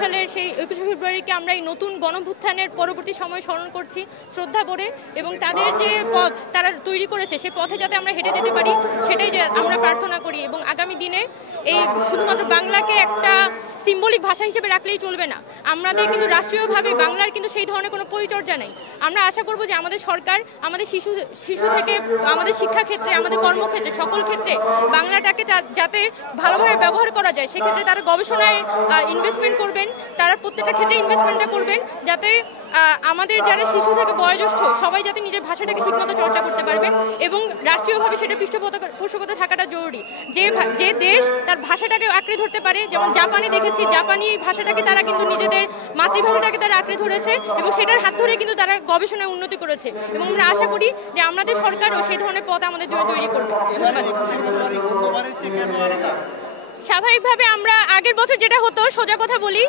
সালের সেই 21শে ফেব্রুয়ারিকে আমরা এই নতুন গণঅভ্যুত্থানের পরবর্তী সময় স্মরণ করছি শ্রদ্ধা করে, এবং তাদের যে পথ তারা তৈরি করেছে সেই পথে যাতে আমরা হেঁটে যেতে পারি সেটাই আমরা প্রার্থনা করি। এবং আগামী দিনে এই শুধুমাত্র বাংলাকে একটা সিম্বলিক ভাষা হিসেবে রাখলেই চলবে না, আমাদের কিন্তু রাষ্ট্রীয়ভাবে বাংলার কিন্তু সেই ধরনের কোনো পরিচর্যা নেই। আমরা আশা করব যে আমাদের সরকার আমাদের শিশু থেকে আমাদের শিক্ষাক্ষেত্রে, আমাদের কর্মক্ষেত্রে, সকল ক্ষেত্রে বাংলাটাকে যাতে ভালোভাবে ব্যবহার করা যায় সেক্ষেত্রে তারা গবেষণায় ইনভেস্টমেন্ট করবেন, তারা প্রত্যেকটা ক্ষেত্রে ইনভেস্টমেন্টটা করবেন যাতে আমাদের যারা শিশু থেকে বয়োজ্যেষ্ঠ সবাই যাতে নিজের ভাষাটাকে ঠিকমতো চর্চা করতে পারবেন, এবং রাষ্ট্রীয়ভাবে সেটা পৃষ্ঠপোষকতা থাকাটা জরুরি। যে দেশ তার ভাষাটাকে আঁকড়ে ধরতে পারে, যেমন জাপানে দেখেছি জাপানি ভাষাটাকে তারা কিন্তু নিজেদের মাতৃভাষাটাকে তারা আঁকড়ে ধরেছে এবং সেটার হাত ধরে কিন্তু তারা গবেষণায় উন্নতি করেছে, এবং আমরা আশা করি যে আমাদের সরকারও সেই ধরনের পথ আমাদের জন্য তৈরি করবে। স্বাভাবিকভাবে আমরা আগের বছর যেটা হতো, সোজা কথা বলি,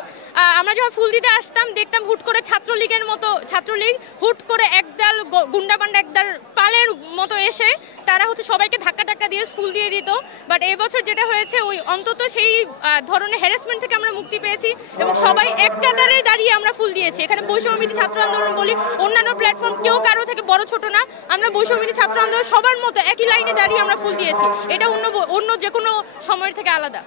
আমরা যখন ফুল দিতে আসতাম দেখতাম হুট করে ছাত্রলীগের মতো ছাত্রলীগ হুট করে একদল গুন্ডাপান্ডা একদল পালের মতো এসে তারা সবাইকে ধাক্কা দিয়ে ফুল দিয়ে দিত। বাট এবছর যেটা হয়েছে ওই অন্তত সেই ধরনের হ্যারাসমেন্ট থেকে আমরা মুক্তি পেয়েছি এবং সবাই এক কাতারে দাঁড়িয়ে আমরা ফুল দিয়েছি। এখানে বৈষম্যবিরোধী ছাত্র আন্দোলন বলি, অন্যান্য প্ল্যাটফর্ম কেউ কারো থেকে বড় ছোট না, আমরা বৈষম্যবিরোধী ছাত্র আন্দোলন সবার মতো একই লাইনে দাঁড়িয়ে আমরা ফুল দিয়েছি। এটা অন্য যে কোনো সময়ের থেকে আলাদা।